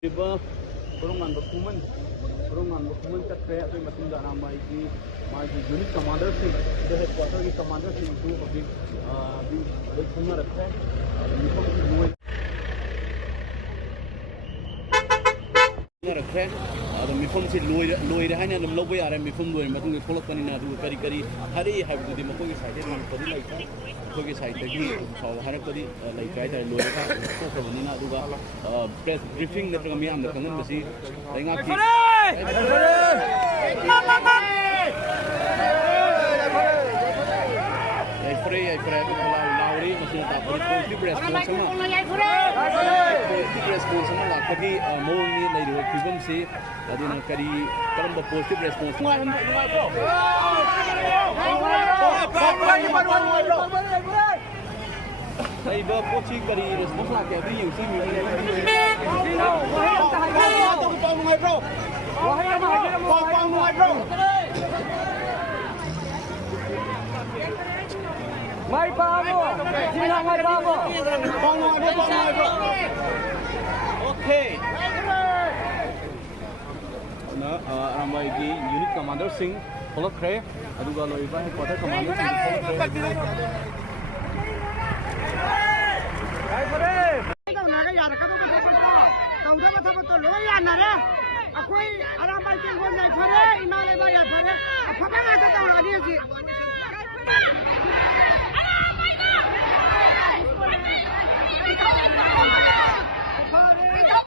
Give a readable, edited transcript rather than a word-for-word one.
Perungan berkuman terkait dengan matunda nama ini, maju unit commander sih, the headquarter di commander sih itu lebih berkuman terkait, ada mifum sih loy hanya dalam logo ya, ada mifum loy, macam itu kalau kani nadu kari hari hari di makoi side dengan kodi lagi, makoi side lagi, soal hari kodi lagi kaya dari loy kan, so sebelum nadu ga press briefing dengan kami ambil kangen masih lagi ngaki. Ay free itu kalau lauri masih tak positive response sama lah. Kaki mau ni lagi dua kibum sih, tadi nak kari kalau positive response. Ay ba pochi kari response lah kaya yang sih Mai Pamo, sino Mai Pamo? Okay. Na ramai di unit commander Singh follow kre, adu galo iba headquarter commander Singh follow kre. Hai pare. Kau naga yar kau kau dah betul lo yar nara. Aku ramai di gua naik pare, imal iba yar pare. Apa kan ada tahu hari ni?